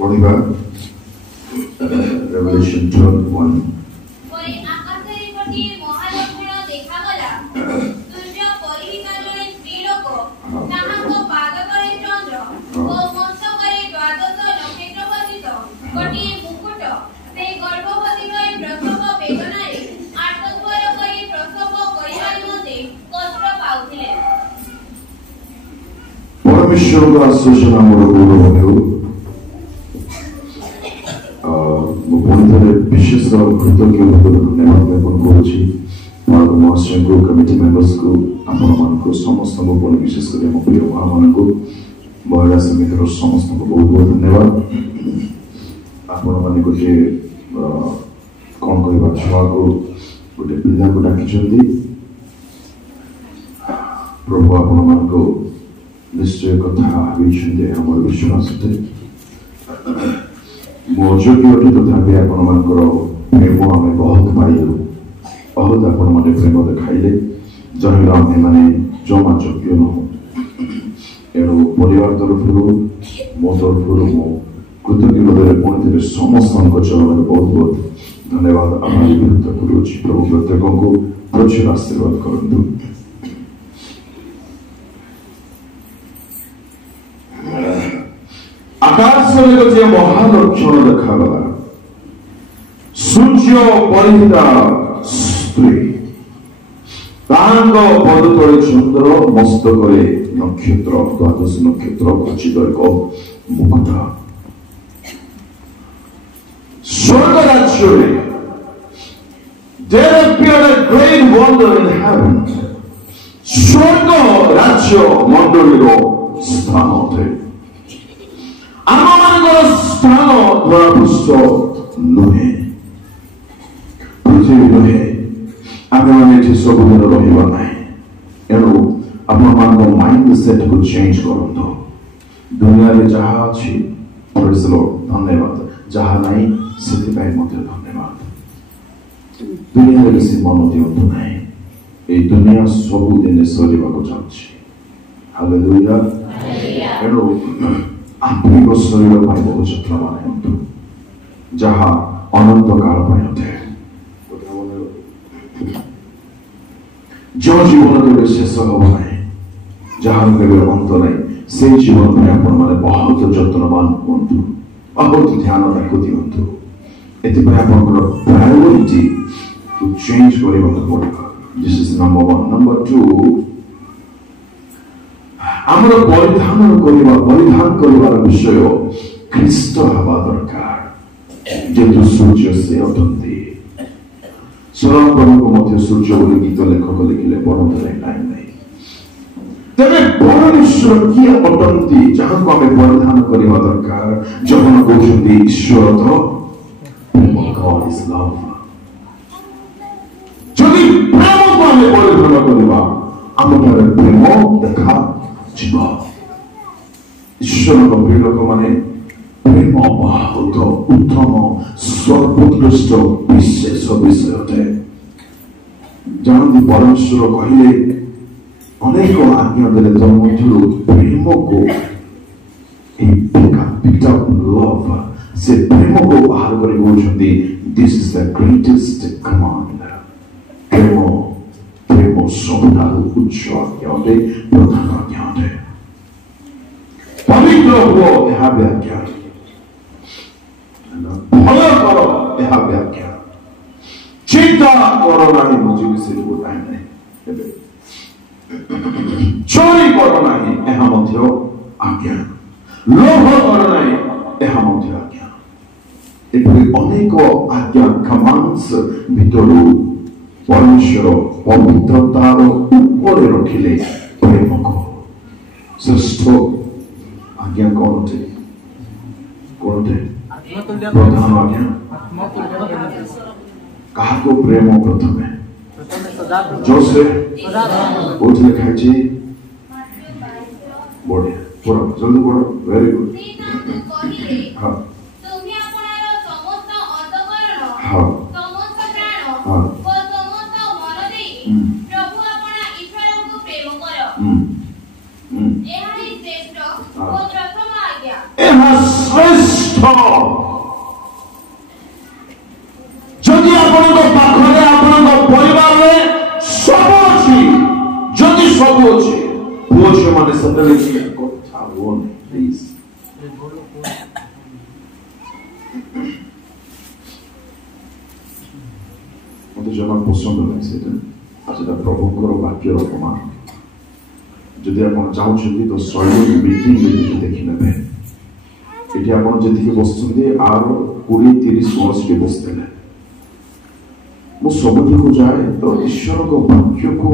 পড়িবা Revelation 12:1 পরে আকাশের একটি মহালক্ষণ দেখাগলা সূর্য পরিহিতালয়ে স্ত্রীলোক তাহাঙ্ক পাদকরে চন্দ্র ও মস্তকরে দ্বাদশ নক্ষত্র বর্ণিত গোটিয়ে মুকুট সে গর্ভবতী হয়ে প্রসব বেদনারে আর্তস্বর করে প্রসব করিবার মধ্যে কষ্ট পাউଥିଲେ। परमेश्वर का आश्वासन आमर पूर्ण हो विशेष कृतज्ञ धन्यवाद ज्ञापन करुच्ची महाशय को कमिटी मेंबर्स को आपण मान समस्त विशेषकर आम प्रिय माँ मान महिला समिति समस्त बहुत बहुत धन्यवाद। आपण मैंने गोटे कौन कह छुआ को गोटे पिला को डाकी प्रभु आपण मान निश्चय कथा आम विश्वास मोजोग्य तथापि आपणकर प्रेम आम बहुत पाइलु बहुत आपण मैंने प्रेम देखाइले जहाँ आम मैंने जमा योग्य नहूँ एणु परिवार तरफ मो तरफ मो कृतज्ञ पुणी समस्त चरण बहुत बहुत धन्यवाद आभार व्यक्त करुच्ची। प्रभु प्रत्येक को प्रचुर आशीर्वाद करूँ। आकाश गोटे महालक्षण देखागला सूर्य परिहिता स्त्री पद तले चंद्र मस्तक नक्षत्र द्वादश नक्षत्र खचित एक मुकुट स्वर्ग राज्य there appeared a great wonder in heaven स्वर्ग राज्य मंडलीर स्थान अटे आम मान स्थान धरापृष्ठ नुहे पृथ्वी नुहे आम मैंने सबुदिन रहा ना एणु आप माइंड सेट को चेंज करूँ दुनिया में जहाँ अच्छी धन्यवाद जहाँ ना से धन्यवाद दुनिया में बेसी मन दिंतु ना ये दुनिया सबुदिन सरिबा को जाउछि हालेलुया एणु आंतरिक शरीर बहुत जत्न मान जहाँ अनंत काल जो जीवन केवल शेष हम ना जहाँ केवल अंत ना से जीवन में आपण मैंने बहुत जत्नवान हूँ बहुत ध्यान ताको दिंतु ये प्रायोरिटी टू चेंज करने पड़ेगा। This is number 1। नंबर 2 आमर परिधान कर विषय ख्रीष्ट हवा दरकार जेतु सूर्य से अटंती स्वयं प्रभु को मध्य सूर्य बोली गीत लेखक लिखिले पढ़ते टाइम नहीं तेरे परमेश्वर किए अटंती जहाँ को आम परिधान करवा दरकार जब कहते ईश्वर तो गॉड इज लव जदि प्रेम को आम परिधान करवा आम प्रेम देखा ईश्वर प्रिय लोक मैंने प्रेम बहुत उत्तम सर्वोत्कृष्ट विशेष विषय अटे जानती परमेश्वर कहले अनेक आज्ञा देले प्रेम को लव से प्रेम को बाहर कर this is the greatest command प्रेम प्रेम सबुठार उच्च आज्ञा अटे प्रधान आज्ञा अटे पवित्र हुओ यह व्याख्या भय कर यह व्याख्या चिंता करो नहीं मुझे विषय गोटाए नहीं चोरी करो नहीं यह मध्य आज्ञा लोभ करो नहीं यह मध्य आज्ञा एपरि अनेक आज्ञा कमांड्स भितरु परमेश्वर पवित्रतार ऊपर रखिले प्रेम को श्रेष्ठ आज्ञा कौन थे प्रधान आज्ञा कहा को प्रेम प्रथम जोसे उठले खाई बढ़िया पढ़ो जल्दी पढ़ो वेरी गुड हाँ हाँ हाँ श्रेष्ठ যদি আপনার পাখরে আপনার পরিবারে সব ଅଛି যদি সব ଅଛି পুଅ ଝିଅ ମାନେ ସେତେବେଳେ କଥା ହୁଅନି ପ୍ଲିଜ। ମତେ ଜମା ପସନ୍ଦ ନାହିଁ ସେଇଟା। ଆଉ ସେଟା ପ୍ରଭୁଙ୍କର ବାକ୍ୟର ପ୍ରମାଣ। ଯଦି ଆପଣ ଚାହୁଁଛନ୍ତି ତ ଶୈଳୀ ମିଟିଂରେ ଟିକେ ଦେଖିନେବେ। ଏଠି ଆପଣ ଯେତିକି ବସୁଛନ୍ତି ଆର 20-30 ବସିଥିଲେ। ମୁଁ ସବୁଠିକୁ ଯାଏ ତ ଈଶ୍ୱରଙ୍କ ବାକ୍ୟକୁ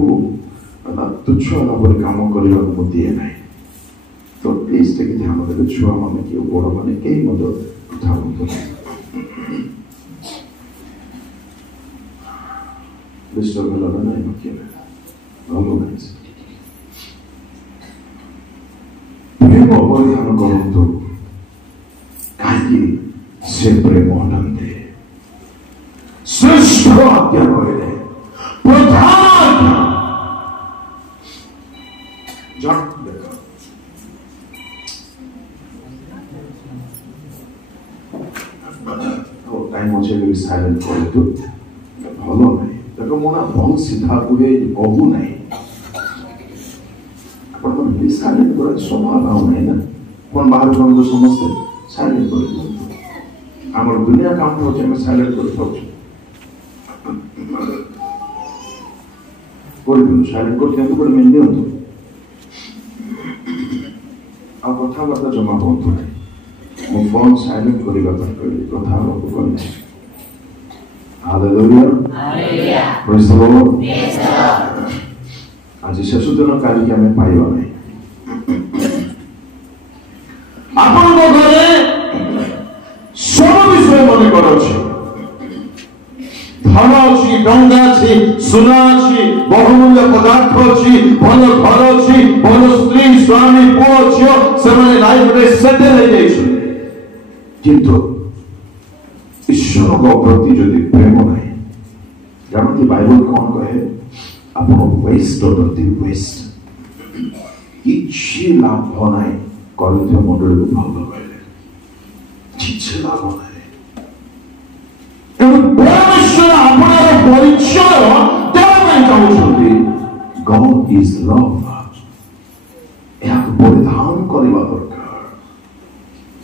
ତୁଚ୍ଛ ଭାବରେ କାମ କରିବାକୁ ମୁଁ ଦିଏ ନାହିଁ। ତ ପ୍ଲିଜ ଟିକେ ଧ୍ୟାନ ଦେବେ। ଛୁଆମାନେ କି ବଡ଼ମାନେ କେହି ମଧ୍ୟ କଥା ହୁଅନ୍ତୁ ନାହିଁ। ଡିଷ୍ଟର୍ବ ହେଲା ନା ନାହିଁ କିଏ ଭଲ ନାହିଁ। ପ୍ରେମ ପରିଧାନ କରନ୍ତୁ କାହିଁକି ସେ ପ୍ରେମ ଅଟନ୍ତି। ଶ୍ରେଷ୍ଠ ଆଜ୍ଞା କହିଲେ ପ୍ରଧାନ ଆଜ୍ଞା टाइम अच्छे भी साइलेंट करे तो भलो नहीं देखो मोना बहुत सीधा कुहे कहू नहीं अपन मन भी साइलेंट करे स्वभाव भाव नहीं ना कोन बाहर कोन जो समस्त साइलेंट करे हमर दुनिया काम होचे में साइलेंट करे पछ कोई भी साइलेंट करते हैं तो बड़े मेंदे होतो आ कथा बात जमा होतो नहीं मो फोन साइलेंट करिबा पर कथा को कहले hallelujah hallelujah praise the Lord praise the Lord. आज शेष दिन काली के हमें पाइबा नहीं आपन को घरे सब विषय मने करछे धन अछि डंगा अछि सोना अछि बहुमूल्य पदार्थ अछि भल घर अछि भल स्त्री स्वामी पुओ झियो से माने लाइफ रे सेटल हो जाइछे किंतु ईश्वर को प्रति यदि प्रेम नहीं जानती बाइबल कौन कहे अपन वेस्ट करती वेस्ट किछि लाभ नहीं करते मंडल को भल कहले किछि लाभ नहीं परमेश्वर अपनार परिचय देवा ପାଇଁ ଚାହୁଁଛନ୍ତି। God is love ଏହାକୁ ପରିଧାନ କରିବା ଦରକାର।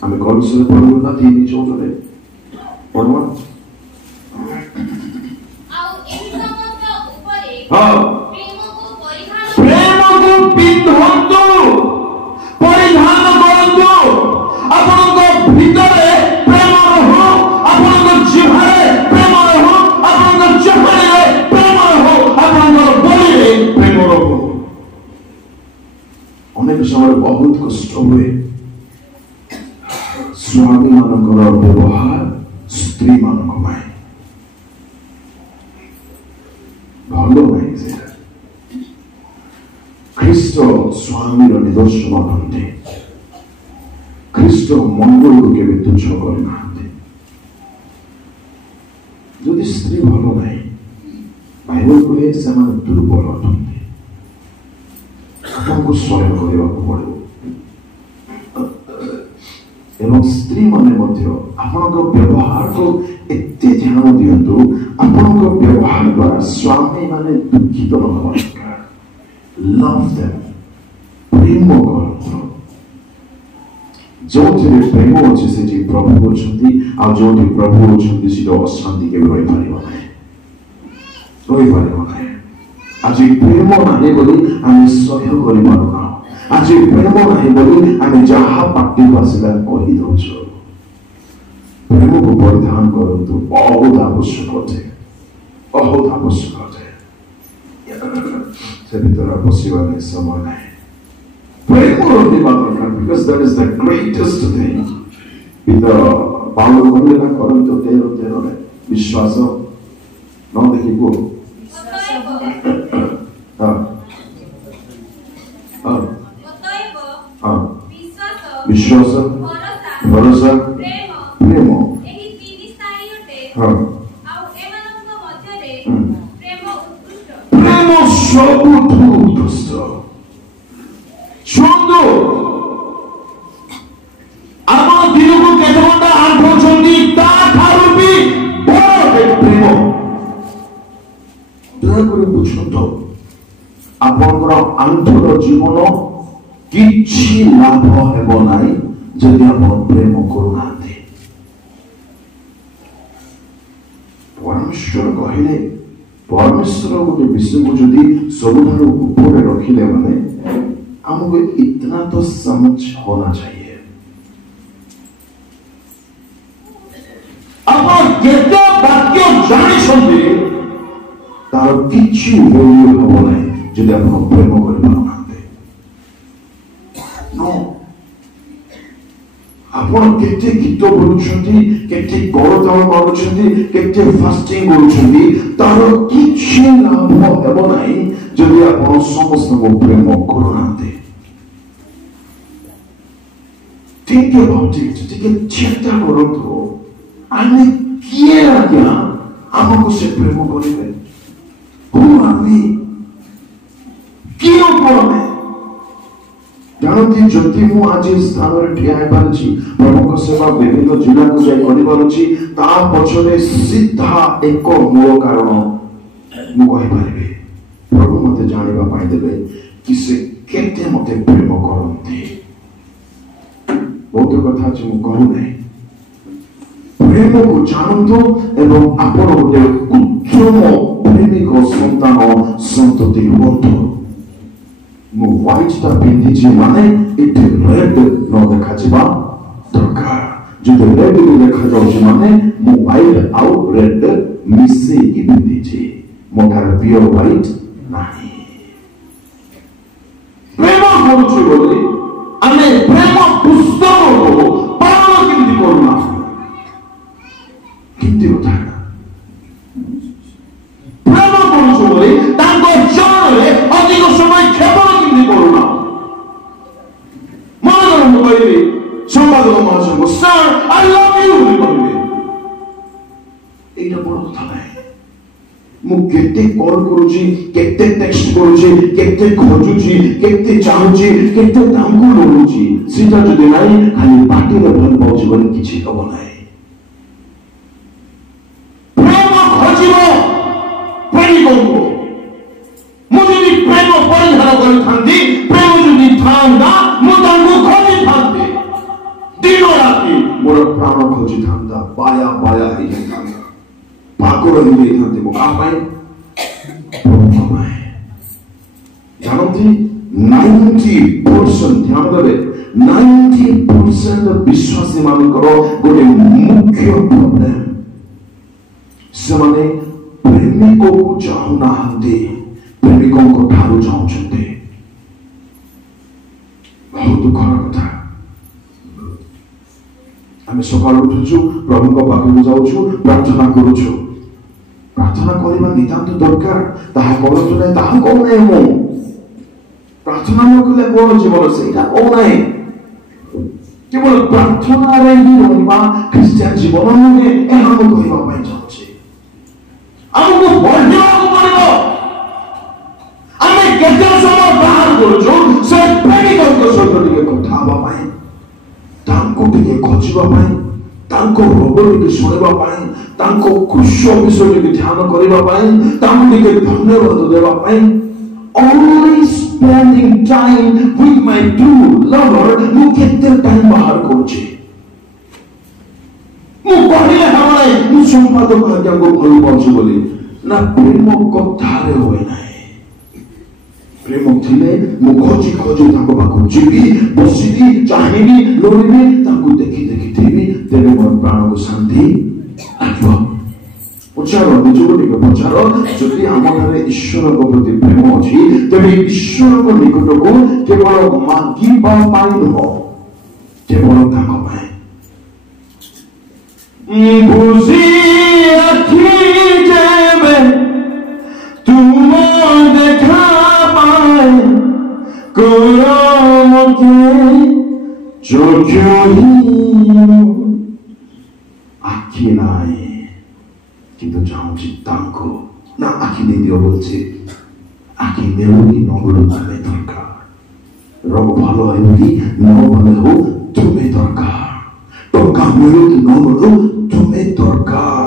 ଆମେ କଲିସିରେ ପଢ଼ିବୁ ନା 3:14 ପଢ଼ିବା ଆଉ ଏହି ସମସ୍ତ ଉପରେ ପ୍ରେମକୁ ପିନ୍ଧନ୍ତୁ ପରିଧାନ କରନ୍ତୁ। ଆପଣଙ୍କ ଭିତରେ ପ୍ରେମ ରହୁ ଆପଣଙ୍କ ଜିହ୍ବାରେ ପ୍ରେମ ରହୁ ଆପଣଙ୍କ ଚେହରାରେ ପ୍ରେମ ରହୁ ଆପଣଙ୍କ ବଳିରେ ପ୍ରେମ ରହୁ। ଅନେକ ସମୟରେ ବହୁତ କଷ୍ଟ ହୁଏ ସ୍ୱାମୀ ମାନଙ୍କର ବ୍ୟବହାର ସ୍ତ୍ରୀ ମାନଙ୍କ ପାଇଁ ଭଲ ନାହିଁ। ସେଟା ଖ୍ରୀଷ୍ଟ ସ୍ୱାମୀର ନିଦର୍ଶନ ଅଟନ୍ତି। ଖ୍ରୀଷ୍ଟ ମଙ୍ଗଳକୁ କେବେ ତୁଚ୍ଛ କରିନାହାନ୍ତି। ଯଦି ସ୍ତ୍ରୀ ଭଲ ନାହିଁ ବାଇବଲ କୁହେ ସେମାନେ ଦୁର୍ବଳ ଅଟନ୍ତି। ଆପଣଙ୍କୁ ସହ୍ୟ କରିବାକୁ ପଡ଼ିବ ଏବଂ ସ୍ତ୍ରୀ ମାନେ ମଧ୍ୟ ଆପଣଙ୍କ ବ୍ୟବହାରକୁ ଏତେ ଧ୍ୟାନ ଦିଅନ୍ତୁ ଆପଣଙ୍କ ବ୍ୟବହାର ଦ୍ୱାରା ସ୍ୱାମୀ ମାନେ ଦୁଃଖିତ ନ ହେବା ଦରକାର। ଲଭ୍ ଦେମ୍ ପ୍ରେମ କରନ୍ତୁ। ଯୋଉଥିରେ ପ୍ରେମ ଅଛି ସେଠି ପ୍ରଭୁ ଅଛନ୍ତି ଆଉ ଯୋଉଠି ପ୍ରଭୁ ଅଛନ୍ତି ସେଠି ଅଶାନ୍ତି କେବେ ରହିପାରିବ ନାହିଁ ରହିପାରିବ ନାହିଁ। ଆଜି ପ୍ରେମ ନାହିଁ ବୋଲି ଆମେ ସହ୍ୟ କରିପାରୁନା। ଆଜି ପ୍ରେମ ନାହିଁ ବୋଲି ଆମେ ଯାହା ପାଟିକୁ ଆସିଲା କହିଦେଉଛୁ। ପ୍ରେମକୁ ପରିଧାନ କରନ୍ତୁ। ବହୁତ ଆବଶ୍ୟକ ଅଟେ ବହୁତ ଆବଶ୍ୟକ ଅଟେ। ସେ ଭିତରେ ବସିବା ପାଇଁ ସମୟ ନାହିଁ। ପ୍ରେମ ରହିବା ଦରକାର because that is the greatest thing. ପିତର ପାଉଲ କହିଲେ ନା କରନ୍ତୁ 13:13 ବିଶ୍ୱାସ ନ ଦେଖି କୁହ विश्वास भरोसा प्रेम ଏହି ତିନି ସ୍ଥାୟୀ ଅଟେ। हाँ ଆଉ ଏମାନଙ୍କ ମଧ୍ୟରେ ପ୍ରେମ ଉତ୍କୃଷ୍ଟ। प्रेम ସବୁଠୁ ଉତ୍କୃଷ୍ଟ। ଶୁଣନ୍ତୁ ଆପଣ ଦିନକୁ କେତେ ଘଣ୍ଟା ଦୟାକରି ବୁଝନ୍ତୁ ଆପଣଙ୍କର ଆଣ୍ଠୁର ଜୀବନ କିଛି ଲାଭ ହେବ ନାହିଁ ଯଦି ଆପଣ ପ୍ରେମ କରୁନାହାନ୍ତି। ପରମେଶ୍ୱର କହିଲେ परमेश्वर गोटे विषय को जदि सबुठार ऊपर रखिले माने हमको इतना तो समझ होना चाहिए। आप केते वाक्य जानि छथि तार किछि वैल्यू हो नाही जदि आप प्रेम करि पाउनाते। नो आपण केते गीत बोलुछथि केते गौरताल मारुछथि केते फास्टिंग करूछथि तार किछि लाभ हेबो नाही जदि आपण समस्त को प्रेम करूनाते। ठीक है बात ठीक है चिंता करतो आमे किए आज्ञा हमको से प्रेम करिवे हु आमे कियो कोमे जानती जदि मु आज स्थान रे ठिया हे पारछि प्रभु सेवा विभिन्न जिला को जाय करि पारछि ता पछरे सीधा एक मूल कारण मु कहि पारिबे प्रभु मते जानिबा पाइ देबे कि से केते मते प्रेम करंती। बहुत कथा जे मु कहू नै प्रेम को जानतो एवं आपण गोटे उत्तम प्रेमिक संतान संतति होतो। मु व्हाइट ता पिंधी माने इट रेड न देखा जिबा दरकार जो रेड को देखा जाउछि माने मु व्हाइट आउ रेड मिसे की पिंधी छी मोटार प्योर व्हाइट नाही। प्रेम करूछु बोली आमे प्रेम पुस्तक को पालन किंती करूना किंती उठा प्रेम करूछु बोली तांको चरणरे अधिक समय खेपण किंती करूना मन करू मु कहबी संवादक महाशय को सर आई लव यू कहबी एटा बड़ कथा नाही। मु केते कॉल करूची केते टेक्स्ट करूची केते खोजुची केते चाहुची केते तांको लोगुची सीधा जदि नाही खाली पार्टी रे भल पाउची बोली किछि हबो नाही। प्रेम खोजिबो प्रेमिको मु जदि प्रेम परिधान करि थांती प्रेम जदि थांदा मु तांको खोजि थांती दिन राति मोर प्राण खोजि थांदा बाया बाया हे थांदा पाकुर हिले थांते मो का पाए जानती 90% ध्यान देबे 90% विश्वासी मानकर गोटे मुख्य प्रॉब्लम से माने प्रेमिको को चाहुना हंते प्रेमिकों को ठारू चाहुचंते। बहुत दुखर कथा आमे सकाळ उठुछु प्रभु को पाखु जाउछु प्रार्थना करूछु प्रार्थना करबा नितांत दरकार ताहा करतु नै ताहा को नै मो प्रार्थना न कले कोन जीवन सेटा ओ नै केवल प्रार्थना रे ही रहबा क्रिश्चियन जीवन नुहे एहा को कहबा पय चाहछि हमको बढ़िया को पड़िबो आमे केते समय बाहर करछु से प्रेमिक को सहित टिके कथा हबा पय तांको टिके खोजिबा पय तांको रोग टिके सुनिबा पय तांको खुशी विषय टिके ध्यान करिबा पय तांको टिके धन्यवाद देबा पय always spending time with my true lover मु केते टाइम बाहर करछि मु कहले हमरे मु संपादक हत्या को भल पाउछु बोली ना प्रेम कथारे होय नाही। प्रेम थिले मु खोजी खोजी ताको पाखु जीवी बसिदी चाहिबी लोरिबी ताको देखि देखि देबी तेरे मन प्राण को शांति आइबो। उच्चार निजको टिके पचार जदि आमरे ईश्वर को प्रति प्रेम अछि तबे ईश्वर को निकट को केवल मागिबा पाइ न केवल ताको पाइ बुझी अखि जेबे तुम देखा पाए कोरम के चोखी आखि नाई কিন্তু চাହୁছি তাঙ্কো না আখি দিও বলছে আখি দেও কি নগর তালে দরকার রোগ ভালো হয় কি ন ভালো হোক তুমি দরকার টকা মিলো কি ন মিলো তুমি দরকার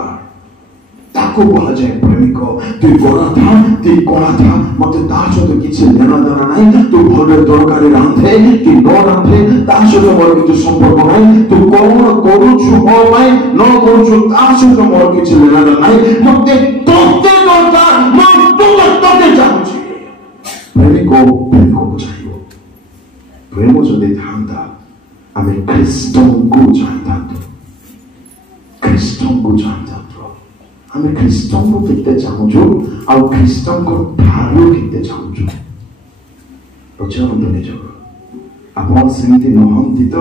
তাক ତାକୁ କୁହାଯାଏ ପ୍ରେମିକ। ତୁ ଗୋରା ଥା ତୁ କଳା ଥା ମତେ ତା ସହିତ କିଛି ଲେନା ଦେନା ନାହିଁ। ତୁ ଭଲରେ ତରକାରୀ ରାନ୍ଧେ କି ନ ରାନ୍ଧେ ତା ସହିତ ମୋର କିଛି ସମ୍ପର୍କ ନାହିଁ। ତୁ କଣ କରୁଛୁ ମୋ ପାଇଁ ନ କରୁଛୁ ତା ସହିତ ମୋର କିଛି ଲେନା ଦେନା ନାହିଁ। ମତେ ତୋତେ ଦରକାର, ମୁଁ ତୋତେ ଚାହୁଁଛି। ପ୍ରେମିକ ପ୍ରେମିକକୁ ଚାହିଁବ। ପ୍ରେମ ଯଦି ଥାନ୍ତା ଆମେ ଖ୍ରୀଷ୍ଟଙ୍କୁ ଚାହିଁଥାନ୍ତୁ। ଖ୍ରୀଷ୍ଟଙ୍କୁ ଚାହିଁଥାନ୍ତୁ। ଆମେ ଖ୍ରୀଷ୍ଟଙ୍କୁ କେତେ ଚାହୁଁଛୁ ଆଉ ଖ୍ରୀଷ୍ଟଙ୍କ ଠାରୁ କେତେ ଚାହୁଁଛୁ ପଚାରନ୍ତୁ ନିଜକୁ। ଆପଣ ସେମିତି ନୁହନ୍ତି ତ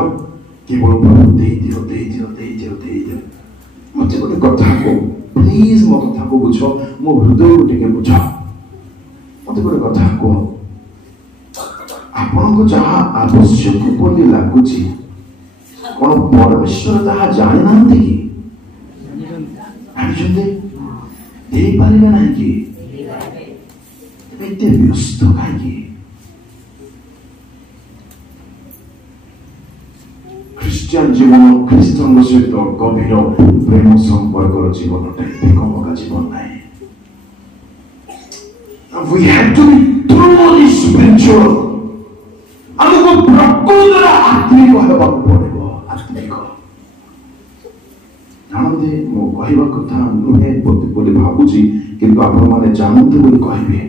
କେବଳ ପ୍ରଭୁ ଦେଇଦିଅ ଦେଇଦିଅ ଦେଇଦିଅ ଦେଇଦିଅ। ମତେ ଗୋଟେ କଥା କୁହ ପ୍ଲିଜ, ମୋ କଥାକୁ ବୁଝ, ମୋ ହୃଦୟକୁ ଟିକେ ବୁଝ। ମତେ ଗୋଟେ କଥା କୁହ, ଆପଣଙ୍କୁ ଯାହା ଆବଶ୍ୟକ ବୋଲି ଲାଗୁଛି କଣ ପରମେଶ୍ୱର ତାହା ଜାଣିନାହାନ୍ତି କି? ଜାଣିଛନ୍ତି? ଦେଇପାରିବେ ନାହିଁ କି? ଏତେ ବ୍ୟସ୍ତ କାହିଁକି? ଖ୍ରୀଷ୍ଟିଆନ ଜୀବନ ଖ୍ରୀଷ୍ଟଙ୍କ ସହିତ ଗଭୀର ପ୍ରେମ ସମ୍ପର୍କର ଜୀବନଟା ଏକମକା ଜୀବନ ନାହିଁ। We have to be truly spiritual. ଆମକୁ ପ୍ରକୃତରେ ଆତ୍ମିକ ହେବାକୁ ପଡ଼ିବ। ଆତ୍ମିକ ଜାଣନ୍ତି, ମୁଁ କହିବା କଥା ନୁହେଁ ବୋଲି ଭାବୁଛି, କିନ୍ତୁ ଆପଣମାନେ ଜାଣନ୍ତି ବୋଲି କହିବେ।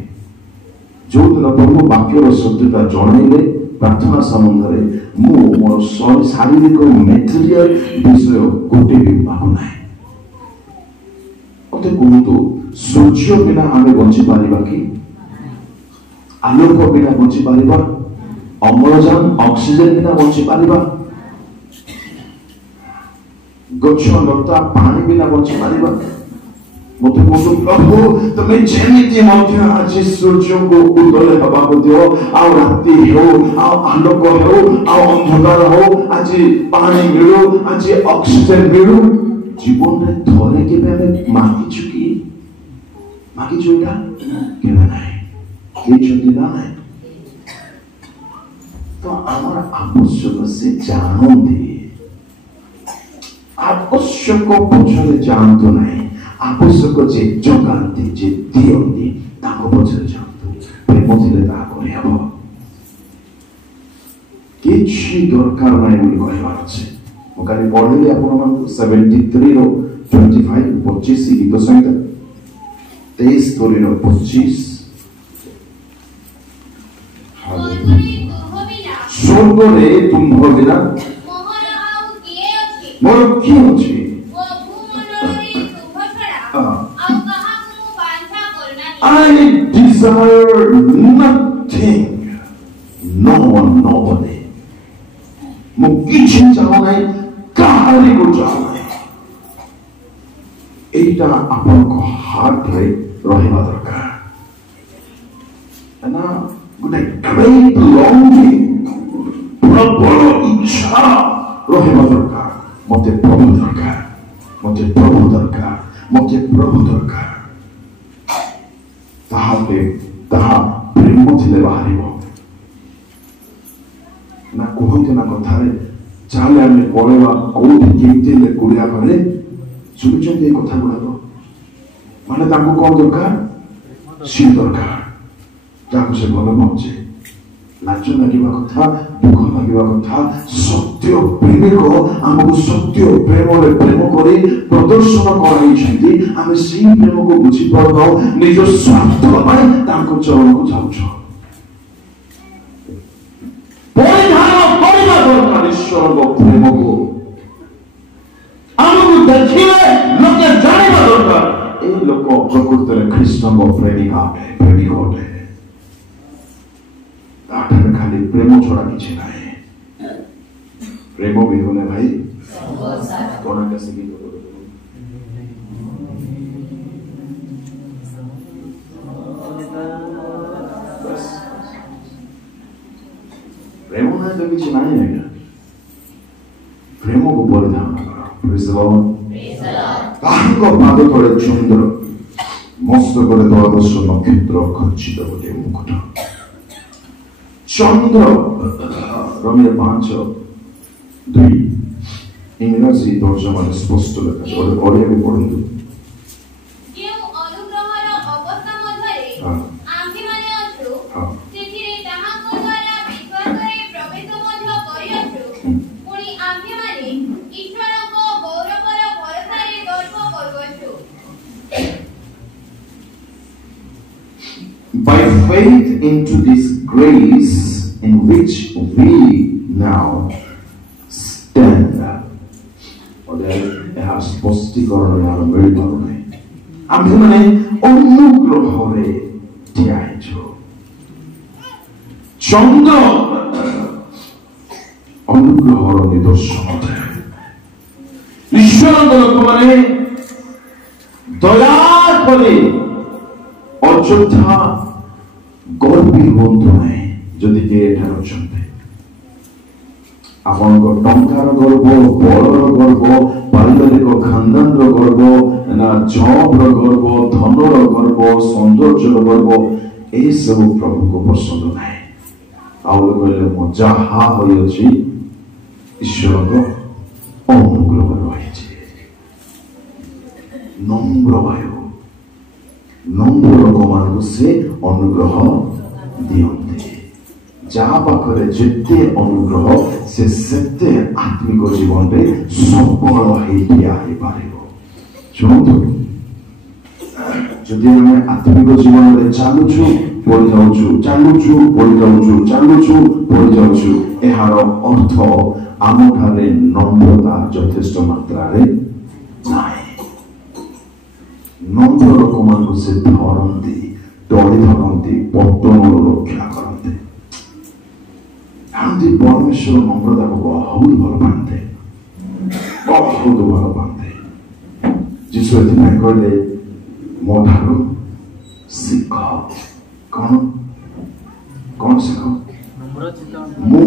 ଯୋଉଦିନ ପ୍ରଭୁ ବାକ୍ୟର ସତ୍ୟତା ଜଣାଇଲେ ପ୍ରାର୍ଥନା ସମ୍ବନ୍ଧରେ ମୁଁ ମୋର ଶାରୀରିକ ମେଟେରିଆଲ ବିଷୟ ଗୋଟେ ବି ଭାବୁନାହିଁ। ମତେ କୁହନ୍ତୁ, ସୂର୍ଯ୍ୟ ବିନା ଆମେ ବଞ୍ଚିପାରିବା କି? ଆଲୋକ ବିନା ବଞ୍ଚିପାରିବା? ଅମ୍ଳଜାନ ଅକ୍ସିଜେନ ବିନା ବଞ୍ଚିପାରିବା? ଗଛ ଲତା ପାଣି ବିନା ବଞ୍ଚିପାରିବା? ମତେ କୁହନ୍ତୁ, ପ୍ରଭୁ ତମେ ଯେମିତି ମଧ୍ୟ ଆଜି ସୂର୍ଯ୍ୟଙ୍କୁ ଉଦୟ ହେବାକୁ ଦିଅ, ଆଉ ରାତି ହେଉ ଆଉ ଆଲୋକ ହେଉ ଆଉ ଅନ୍ଧକାର ହଉ, ଆଜି ପାଣି ମିଳୁ, ଆଜି ଅକ୍ସିଜେନ ମିଳୁ। ଜୀବନରେ ଥରେ କେବେ ଆମେ ମାଗିଛୁ କି? ମାଗିଛୁ ଏଇଟା? କେବେ ନାହିଁ। ଦେଇଛନ୍ତି ନା ନାହିଁ? ତ ଆମର ଆବଶ୍ୟକ ସେ ଜାଣନ୍ତି। ଆବଶ୍ୟକ ପଛରେ ଯାଆନ୍ତୁ ନାହିଁ, ଆବଶ୍ୟକ ଯେ ଜଗାନ୍ତି ଯେ ଦିଅନ୍ତି ତାଙ୍କ ପଛରେ ଯାଆନ୍ତୁ। ପ୍ରେମ ଥିଲେ ତାହା କରିହେବ। କିଛି ଦରକାର ନାହିଁ ବୋଲି କହିବାର ଅଛି। ମୁଁ କାଲି ପଢିଲି ଆପଣମାନଙ୍କୁ 73 ର 25 25 ଗୀତ ସଂହିତା 23 ର 25। ସ୍ୱର୍ଗରେ ତୁମ୍ଭ ବିନା ମୋର କିଏ ଅଛି? I desire nothing, no one, nobody. ମୁଁ କିଛି ଚାହୁଁ ନାହିଁ, କାହାରିକୁ ଚାହୁଁ ନାହିଁ। এইটা ଆପଣଙ୍କ ହାର୍ଟରେ ରହିବା ଦରକାର। ନା ଗୋଟେ ଗ୍ରେଟ୍ ଲଙ୍ଗିଂ, ପ୍ରବଳ ଇଚ୍ଛା ରହିବା ଦରକାର। ମତେ ପ୍ରଭୁ ଦରକାର, ମତେ ପ୍ରଭୁ ଦରକାର, ମତେ ପ୍ରଭୁ ଦରକାର। ତାହା ପ୍ରେମ ଥିଲେ ବାହାରିବ। ନା କୁହନ୍ତି ନା କଥାରେ, ଚାଲେ ଆମେ ପଳେଇବା କୋଉଠି କେମିତି ହେଲେ କୁଡ଼ିଆ ଘରେ। ଶୁଣିଛନ୍ତି ଏ କଥା ଗୁଡାକ? ମାନେ ତାଙ୍କୁ କଣ ଦରକାର? ସିଏ ଦରକାର ଯାହାକୁ ସେ ଭଲ ପାଉଛି। ଲାଜ ଲାଗିବା କଥା, ଦୁଃଖ ଲାଗିବା କଥା। ସତ୍ୟ ପ୍ରେମିକ ଆମକୁ ସତ୍ୟ ପ୍ରେମରେ ପ୍ରେମ କରି ପ୍ରଦର୍ଶନ କରାଇଛନ୍ତି। ଆମେ ସେଇ ପ୍ରେମକୁ ବୁଝିପାରୁନାହୁଁ, ନିଜ ସ୍ୱାର୍ଥ ପାଇଁ ତାଙ୍କ ଚରଣକୁ ଯାଉଛ। ପରିଧାନ କରିବା ଦରକାର ଈଶ୍ୱରଙ୍କ ପ୍ରେମକୁ। ଆମକୁ ଦେଖିଲେ ଲୋକେ ଜାଣିବା ଦରକାର ଏ ଲୋକ ପ୍ରକୃତରେ ଖ୍ରୀଷ୍ଟଙ୍କ ପ୍ରେମିକା ଅଟେ, ପ୍ରେମିକ ଅଟେ। ତାଠାରେ ଖାଲି ପ୍ରେମ ଛଡା କିଛି ନାହିଁ। ପ୍ରେମ ବିହୁନେ ଭାଇ କଣାକା ସେ ଗୀତ ପ୍ରେମ ନାହିଁ ତ କିଛି ନାହିଁ ଆଜ୍ଞା। ପ୍ରେମକୁ ପରିଧାନ କର। ତାହାଙ୍କ ପାଦ ତଳେ ଚନ୍ଦ୍ର, ମସ୍ତକରେ ଦ୍ୱାଦଶ ନକ୍ଷତ୍ର ଖଚିତ ଗୋଟିଏ ମୁକୁଟ। ଚନ୍ଦ୍ର ରୋମିଓ 5:2 ଇଂରାଜୀ ତର୍ଜମାରେ ସ୍ପଷ୍ଟ ଲେଖା। ଓଡ଼ିଆକୁ ପଢନ୍ତୁ। ଯେଉଁ faith into this grace in which we now stand. ଏହା ସ୍ପଷ୍ଟୀକରଣ ଏହାର ମିଳିପାରୁନାହିଁ। ଆମ୍ଭେମାନେ ଅନୁଗ୍ରହରେ ଠିଆ ହେଇଛୁ। ଚନ୍ଦ୍ର ଅନୁଗ୍ରହର ନିଦର୍ଶନ ଅଟେ। ଈଶ୍ୱରଙ୍କ ଲୋକମାନେ ଦୟାକରି ଅଯଥା ଗର୍ବୀ ହୁଅନ୍ତୁ ନାହିଁ। ଯଦି କିଏ ଏଠାରେ ଅଛନ୍ତି ଆପଣଙ୍କ ଟଙ୍କାର ଗର୍ବ, ବଳର ଗର୍ବ, ପାରିବାରିକ ଖାନଦାନର ଗର୍ବ, ନା ଜବର ଗର୍ବ, ଧନର ଗର୍ବ, ସୌନ୍ଦର୍ଯ୍ୟର ଗର୍ବ, ଏସବୁ ପ୍ରଭୁଙ୍କୁ ପସନ୍ଦ ନାହିଁ। ଆଉ କହିଲେ ମୁଁ ଯାହା ହୋଇଅଛି ଈଶ୍ୱରଙ୍କ ଅନୁଗ୍ରହ ରହିଛି। ନମ୍ର ବାୟୁ, ନମ୍ର ଲୋକମାନଙ୍କୁ ସେ ଅନୁଗ୍ରହ ଦିଅନ୍ତି। ଯାହା ପାଖରେ ଯେତେ ଅନୁଗ୍ରହ ସେ ସେତେ ଆତ୍ମିକ ଜୀବନରେ ସଫଳ ହେଇ ଠିଆ ହେଇପାରିବ। ଶୁଣନ୍ତୁ, ଯଦି ଆମେ ଆତ୍ମିକ ଜୀବନରେ ଚାଲୁଛୁ ପଡ଼ିଯାଉଛୁ, ଚାଲୁଛୁ ପଡ଼ିଯାଉଛୁ, ଚାଲୁଛୁ ପଡ଼ିଯାଉଛୁ, ଏହାର ଅର୍ଥ ଆମଠାରେ ନମ୍ରତା ଯଥେଷ୍ଟ ମାତ୍ରାରେ ନାହିଁ। ନମ୍ର ଲୋକମାନଙ୍କୁ ସେ ଧରନ୍ତି, ତଳି ଧରନ୍ତି, ପତନରୁ ରକ୍ଷା କରନ୍ତି। ଏମିତି ପରମେଶ୍ୱର ନମ୍ରତାକୁ ବହୁତ ଭଲ ପାଆନ୍ତି, ବହୁତ ଭଲ ପାଆନ୍ତି। ଯୀଶୁ ଏଥିପାଇଁ କହିଲେ ମୋ ଠାରୁ ଶିଖ। କଣ କଣ ଶିଖ? ମୁଁ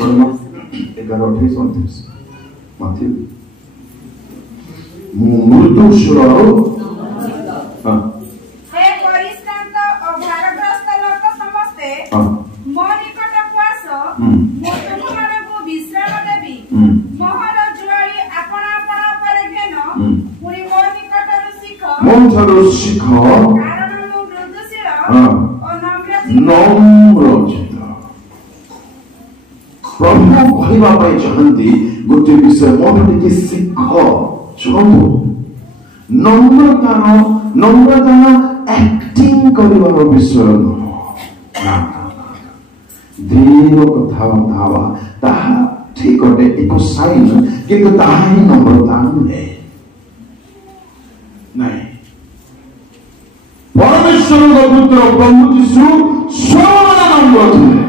11:28 ମାଥିଉ ମୁଁ ମୃତ୍ୟୁଶୂଳ ହେ ପରିଶ୍ରାନ୍ତ ଓ ଭାରଗ୍ରସ୍ତ ଲୋକ ସମସ୍ତେ ମୋ ନିକଟକୁ ଆସ, ମୁଁ ତୁମମାନଙ୍କୁ ବିଶ୍ରାମ ଦେବି। ମୋହର ଜୁଆଳି ଆପଣ ଆପଣ ଉପରେ ଘେନ, ପୁଣି ମୋ ନିକଟରୁ ଶିଖ, ମୋ ଠାରୁ ଶିଖ, କାରଣ ମୁଁ ମୃଦୁଶୀଳ ଓ ନମ୍ରଚିତ୍ତ। ପ୍ରଭୁ କହିବା ପାଇଁ ଚାହାନ୍ତି ଗୋଟିଏ ବିଷୟ, ମୋର ଟିକେ ଶିଖ। ଶୁଣନ୍ତୁ, ନମ୍ରତାର ଆକ୍ଟିଂ କରିବାର ବିଷୟ ନୁହଁ। ଧୀର କଥାବାର୍ତ୍ତା ହେବା ତାହା ଠିକ ଅଟେ, ଏକ ସାଇନ୍, କିନ୍ତୁ ତାହା ହିଁ ନମ୍ରତା ନୁହେଁ। ନାଇଁ, ପରମେଶ୍ୱରଙ୍କ ପୁତ୍ର ପ୍ରଭୁ ଯୀଶୁ ସର୍ବଦା ନମ୍ର ଥିଲେ।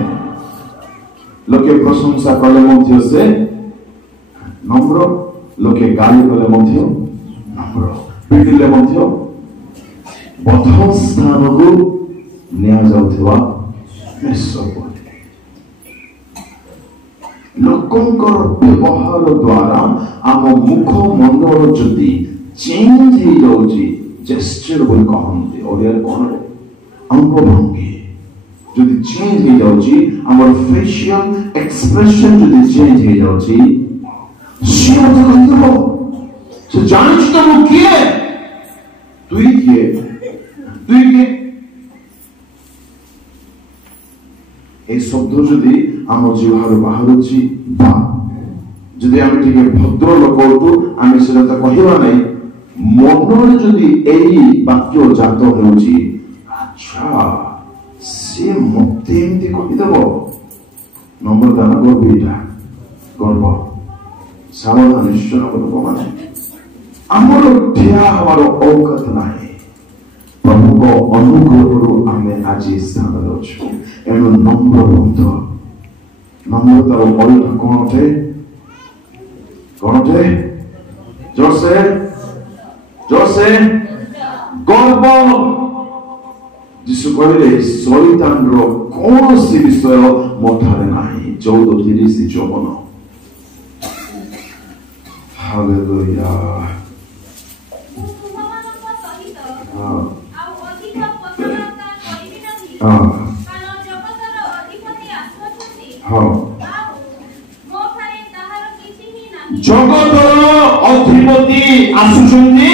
ଲୋକେ ପ୍ରଶଂସା କଲେ ମଧ୍ୟ ସେ ନମ୍ର, ଲୋକେ ଗାଳି କଲେ ମଧ୍ୟ ନମ୍ର, ପିଟିଲେ ମଧ୍ୟ ବଧ ସ୍ଥାନକୁ ନିଆଯାଉଥିବା ଲୋକଙ୍କର ବ୍ୟବହାର ଦ୍ୱାରା ଆମ ମୁଖ ମଣ୍ଡଳ ଯଦି ଚେଞ୍ଜ ହେଇଯାଉଛି, ଜେସ୍ଚର ବୋଲି କହନ୍ତି ଓଡ଼ିଆରେ, କଣ ଅଙ୍ଗଭଙ୍ଗୀ ଯଦି ଚେଞ୍ଜ ହେଇଯାଉଛି, ଆମର ଫେସିଆଲ ଏକ୍ସପ୍ରେସନ ଯଦି ଚେଞ୍ଜ ହେଇଯାଉଛି, ସିଏ ମତେ କହିଦେବ, ସେ ଜାଣିଛୁ ତ ମୁଁ କିଏ, ତୁଇ କିଏ, ତୁଇ କିଏ। এই শব্দ যদি আমার জিহ্বার বাহারুছি, বা যদি আমি টিকে ভদ্র লোক হতু, আমি সেটা কহিবা নাই, মନରେ যদি এই বাক্য জাত ହେଉଛି, আচ্ছা সে মতে এমতি কহিদেব, নম্রতা না গর্ব, এটা গর্ব, সাবধান। ঈশ্বরଙ୍କ ଲୋକମାନେ ଆମର ଠିଆ ହେବାର ଔକାତ ନାହିଁ। ପ୍ରଭୁଙ୍କ ଅନୁଗ୍ରହରୁ ଆମେ ଆଜି ସ୍ଥାନରେ ଅଛୁ। ଏଣୁ ନମ୍ର ହୁଅନ୍ତୁ। ନମ୍ରତାର ଅର୍ଥ କଣ ଅଟେ? କଣ ଅଟେ? ଜୋରସେ ଜୋରସେ ଗର୍ବ। ଯୀଶୁ କହିଲେ ଶୈତାନର କୌଣସି ବିଷୟ ମୋ ଠାରେ ନାହିଁ। 14:30-54। ହାଲେଲୁୟା। ଜଗତର ଅଧିପତି ଆସୁଛନ୍ତି,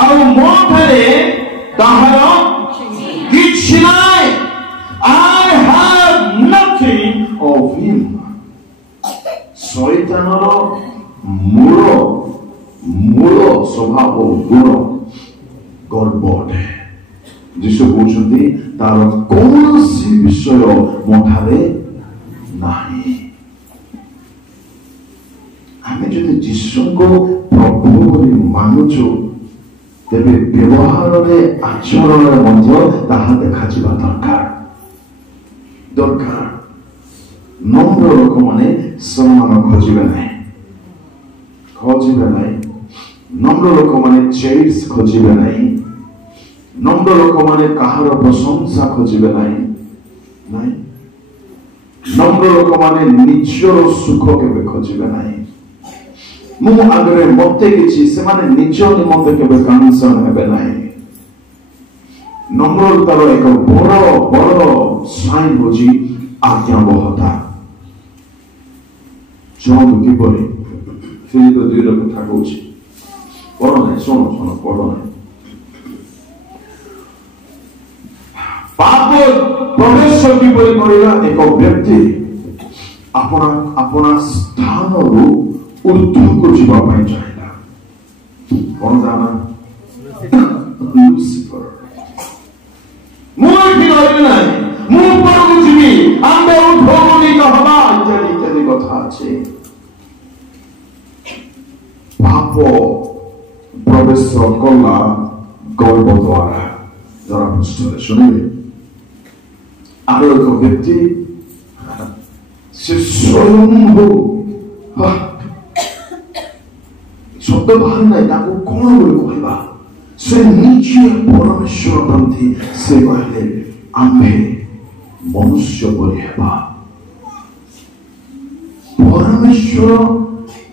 ଆଉ ମୋ ଠାରେ ତାହାର କିଛି ନାହିଁ। I have nothing of him। ଶୈତାନର ମୂଳ ସ୍ୱଭାବ ଗୁଣ ଗର୍ବଟେ ଯୀଶୁ କହୁଛନ୍ତି ତାର କୌଣସି ବିଷୟ ମୋଠାରେ ନାହିଁ। ଆମେ ଯଦି ଯୀଶୁଙ୍କୁ ପ୍ରଭୁ ବୋଲି ମାନୁଛୁ ତେବେ ବ୍ୟବହାରରେ ଆଚରଣରେ ମଧ୍ୟ ତାହା ଦେଖାଯିବା ଦରକାର। ନମ୍ର ଲୋକମାନେ ସମ୍ମାନ ଖୋଜିବେ ନାହିଁ। ନମ୍ର ଲୋକମାନେ ଚେୟାର୍ସ ଖୋଜିବେ ନାହିଁ। ନମ୍ର ଲୋକମାନେ କାହାର ପ୍ରଶଂସା ଖୋଜିବେ ନାହିଁ। ନମ୍ର ଲୋକମାନେ ନିଜର ସୁଖ କେବେ ଖୋଜିବେ ନାହିଁ। ମୁଁ ଆଗରେ ମତେ କିଛି ସେମାନେ ନିଜ ନିମନ୍ତେ କେବେ କନସର୍ନ ହେବେ ନାହିଁ। ନମ୍ରତାର ଏକ ବଡ଼ ସାଇନ୍ ହଉଛି ଆଜ୍ଞାବହତା। ଶୁଣନ୍ତୁ କିପରି ଫିଲିପ 2ର କଥା କହୁଛି। ପଢ ନାହିଁ, ଶୁଣ ପଢ ନାହିଁ। ପାପ ପ୍ରବେଶ କିପରି କରିବା? ଏକ ବ୍ୟକ୍ତି ଆପଣା ସ୍ଥାନରୁ ଊର୍ଦ୍ଧ୍ୱକୁ ଯିବା ପାଇଁ ଚାହିଁଲା। କଣ ଜାଣା? ଲୁସିଫର। ମୁଁ ଏଠି ରହିବି ନାହିଁ, ମୁଁ ଉପରକୁ ଯିବି, ଆମ୍ଭେ ଉଦ୍ଭବନିକ ହବା ଇତ୍ୟାଦି କଥା ଅଛି। ପାପ ପ୍ରବେଶ କଲା ଗର୍ବ ଦ୍ୱାରା। ଜରା ପୃଷ୍ଠରେ ଶୁଣିବେ ଆର ଏକ ବ୍ୟକ୍ତି ସେ ସ୍ୱୟଂ ଶବ୍ଦ ବାହାରି ନାହିଁ, ତାକୁ କଣ ବୋଲି କହିବା? ସେ ନିଜେ ପରମେଶ୍ୱର ପ୍ରତି ସେ କହିଲେ ଆମ୍ଭେ ମନୁଷ୍ୟ ପରି ହେବା। ପରମେଶ୍ୱର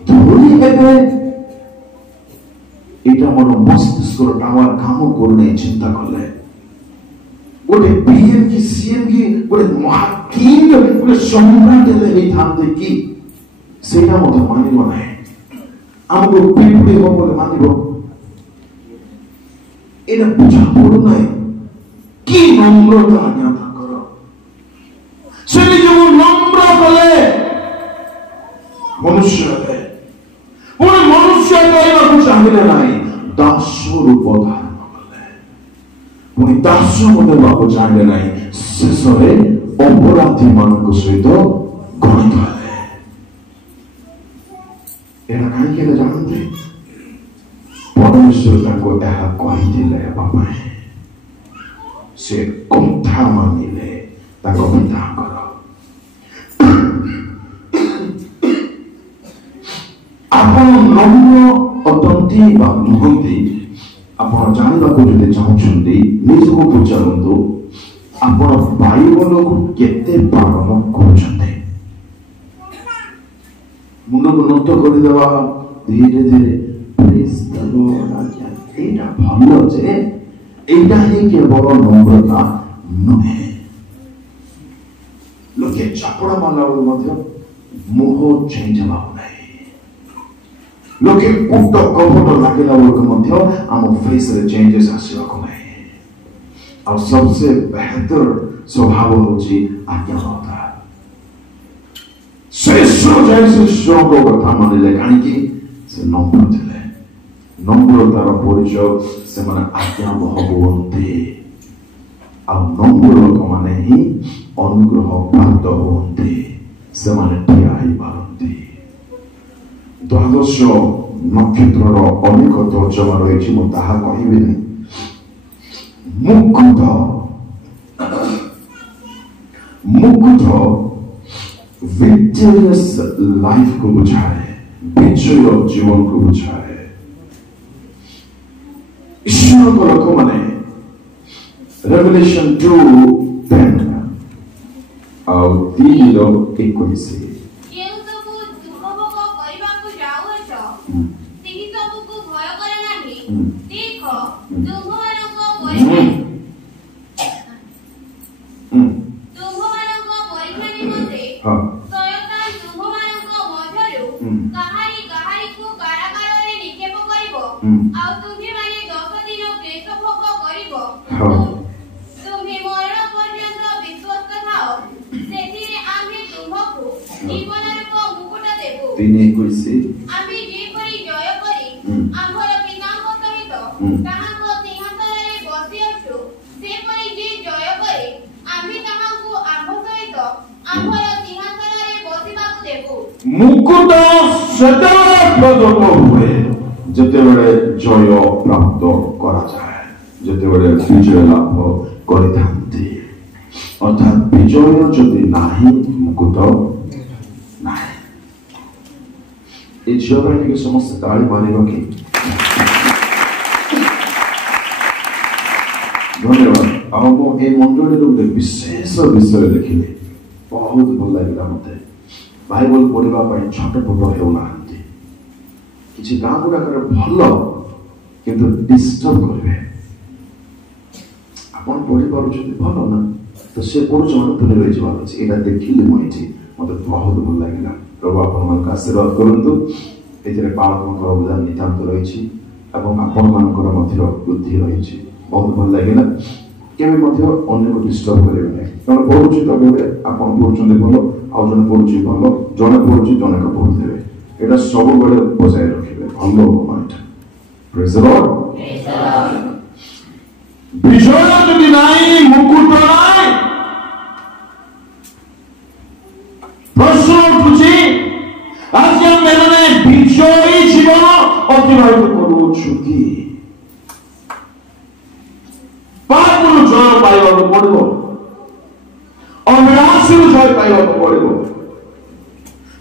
ଧରି ହେବେ। এটা আমার মস্তিষ্কর টাওয়ার কাম করুনে চিন্তা করলে গোটে পিএম কি সিএম কি গোটে মহাকিং গোটে সম্রাট হেলে ହେଇଥାନ୍ତେ କି ସେଇଟା ମଧ୍ୟ ମାନିବ ନାହିଁ। ଆମକୁ ପିପୁଡ଼ି ହବ ବୋଲି ମାନିବ। ଏଇଟା ବୁଝା ପଡୁନାହିଁ। କି ନମ୍ରତା ଆଜ୍ଞା ତାଙ୍କର। ସେ ନିଜକୁ ନମ୍ର କଲେ ମନୁଷ୍ୟ ହେଲେ। ପୁଣି ମନୁଷ୍ୟ କରିବାକୁ ଚାହିଁଲେ ନାହିଁ, ଦାସ ରୂପ ଧାରଣ କଲେ। ପୁଣି ଦାସ ହେବାକୁ ଚାହିଁଲେ ନାହିଁ, ଶେଷରେ ଅପରାଧୀ ମାନଙ୍କ ସହିତ ଗଣିତ ହେଲେ। ଏହା କାହିଁକି ହେଲେ ଜାଣନ୍ତି? ପରମେଶ୍ୱର ତାଙ୍କୁ ଏହା କହିଥିଲେ ହେବା ପାଇଁ। ସେ କଥା ମାନିଲେ ତାଙ୍କ ପିତାଙ୍କର। ଆପଣ ନମ୍ର ଅଟନ୍ତି ବା ନୁହନ୍ତି, ଆପଣ ଜାଣିବାକୁ ଯଦି ଚାହୁଁଛନ୍ତି ନିଜକୁ ପଚାରନ୍ତୁ, ଆପଣ ବାଇବଲକୁ କେତେ ପାଳନ କରୁଛନ୍ତି? ମୁଣ୍ଡକୁ ନତ କରିଦେବା ଧୀରେ ଧୀରେ এইটা ভালো যে এইটা ହିଁ କେବଳ ନମ୍ରତା ନୁହେଁ। ଲୋକେ ଚାପଡ଼ା ମାରିଲା ବେଳକୁ ମଧ୍ୟ ମୁହଁ ଚେଞ୍ଜ ହେବାକୁ ନାହିଁ। ଲୋକେ କୁଟ କପଟ ଲାଗିଲା ବେଳକୁ ମଧ୍ୟ ଆମ ଫେସରେ ଚେଞ୍ଜେସ୍ ଆସିବାକୁ ନାହିଁ। ଆଉ ସବସେ ବେହତର ସ୍ୱଭାବ ହେଉଛି ଆଜ୍ଞାବହତା। ଶ୍ରେଷ୍ଠ ଯାଇ ଶିଷ୍ୟଙ୍କ କଥା ମାନିଲେ କାହିଁକି? ସେ ନମ୍ର ଥିଲେ। ନମ୍ରତାର ପରିଚୟ ସେମାନେ ଆଜ୍ଞାବହ ହୁଅନ୍ତି। ଆଉ ନମ୍ର ଲୋକମାନେ ହିଁ ଅନୁଗ୍ରହ ପ୍ରାପ୍ତ ହୁଅନ୍ତି। ସେମାନେ ଠିଆ ହେଇପାରନ୍ତି। ଦ୍ୱାଦଶ ନକ୍ଷତ୍ରର ଅନେକ ତର୍ଜମା ରହିଛି, ମୁଁ ତାହା କହିବିନି। ମୁକୁଟ victorious life को बुझाए, विजय जीवन को बुझाए। ईश्वर को लोक माने Revelation 2:10 ଆଉ 3:21 ଯେଉଁ ସବୁ ଦୁଃଖ ଭୋଗ କରିବାକୁ ଯାଉଅଛ ସେହି ସବୁକୁ ଭୟ କର ନାହିଁ। ଦେଖ ତୁମମାନଙ୍କ ପରୀକ୍ଷା ନିମନ୍ତେ ଶୟତାନ ତୁମମାନଙ୍କ ମଧ୍ୟରୁ କାହାରିକୁ କାରାଗାରରେ ନିକ୍ଷେପ କରିବ, ଆଉ ତୁମ୍ଭେମାନେ 10 ଦିନ କ୍ଲେଶ ଭୋଗ କରିବ। ତୁମ୍ଭେ ମରଣ ପର୍ଯ୍ୟନ୍ତ ବିଶ୍ୱସ୍ତ ଥାଅ, ସେଥିରେ ଆମେ ତୁମକୁ ଜୀବନର ମୁକୁଟ ଦେବୁ। ଆମେ ଯେପରି ଜୟ କରି ଆମ୍ଭର ପିତାଙ୍କ ସହିତ ତାହାଙ୍କ ସିଂହାସନରେ मुकुट सेतेबेले प्रदत्त हुए जेतेबेले जय प्राप्त करा जाए जेतेबेले विजय लाभ करिथांती अर्थात विजय जदि नाही मुकुट नाही ए झियो के समस्त ताली मारिबो कि धन्यवाद आ मो ए मंडली रे विशेष विषय देखिले बहुत भल लागला मते बाइबल पढ़ा छटपट होना किसी गाँ गुड़ाक भल किंतु डिस्टर्ब करेंगे आप पढ़ी पार्टी भल ना तो सी कौन दूरे रही यहाँ देखिली मुझे मत बहुत भल लगे प्रभु आप आशीर्वाद करूँ ये बालक अवदान नितांत रही बुद्धि रही बहुत भल लगे केवे डिस्टर्ब करेंगे ना कारण पढ़ुची तो आप पढ़ुं भल आउ जन पढ़ुची भल जड़े पढ़ुची जन पढ़ुवे यहाँ सब बड़े बजाय रखिए भल माइंड प्रेज द लॉर्ड विजय जदि नाई मुकुट नाई प्रश्न उठुची आज मैंने विजयी जीवन अतिबाहित करूछु कि पापरु जय पाइबाकु पड़िबो अभिलाषी जय पाइबाकु पड़िबो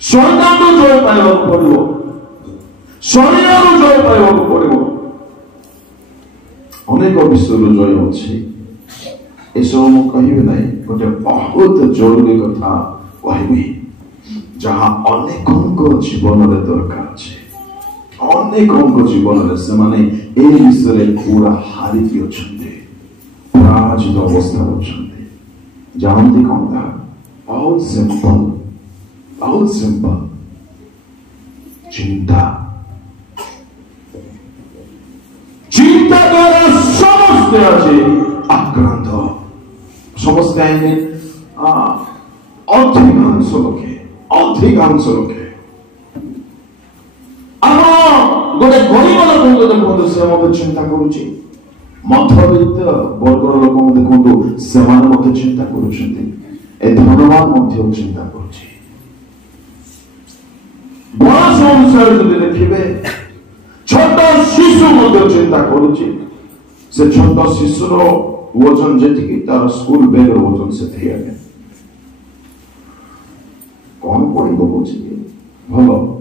शैतान जय पाइबाकु पड़िबो शरीर जय पाइबाकु पड़िबो अनेक विषय जय अछि एसब मु कहिबे नहीं गोटे बहुत जरूरी कथा कहबी जहाँ अनेकों जीवन में दरकार अच्छे अनेकों जीवन में से माने ए विषय पूरा हारिकी अच्छे पराजित अवस्था अच्छे जानती कौन था बहुत सिंपल चिंता द्वारा समस्त आज आक्रांत समस्त अधिकांश लोके गोटे गरीब लोक देखो से मत चिंता करुच्ची मध्यवित्त वर्गर लोक देखो से मत चिंता कर धनवान चिंता कर बयस अनुसार जो देखिए छोट शिशु चिंता करुच्ची से छोट शिशुर वजन जी तार स्कूल बैग वजन से कौन पढ़ भल